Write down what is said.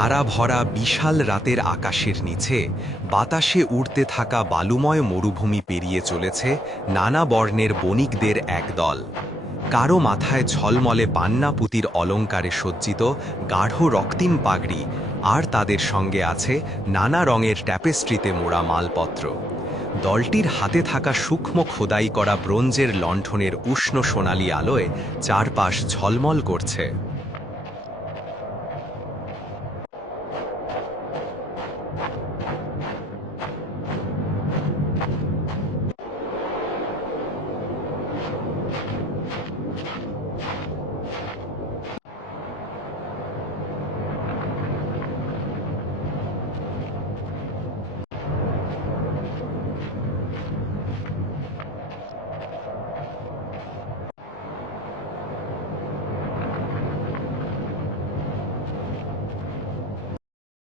আড়া ভরা বিশাল রাতের আকাশের নিচে বাতাসে উড়তে থাকা বালুময় মরুভূমি পেরিয়ে চলেছে নানা বর্ণের বণিকদের একদল কারও মাথায় ঝলমলে পান্না পুতির অলঙ্কারে সজ্জিত গাঢ় রক্তিম পাগড়ি, আর তাদের সঙ্গে আছে নানা রঙের ট্যাপেস্ট্রিতে মোড়া মালপত্র। দলটির হাতে থাকা সূক্ষ্ম খোদাই করা ব্রোঞ্জের লণ্ঠনের উষ্ণ সোনালি আলোয় চারপাশ ঝলমল করছে।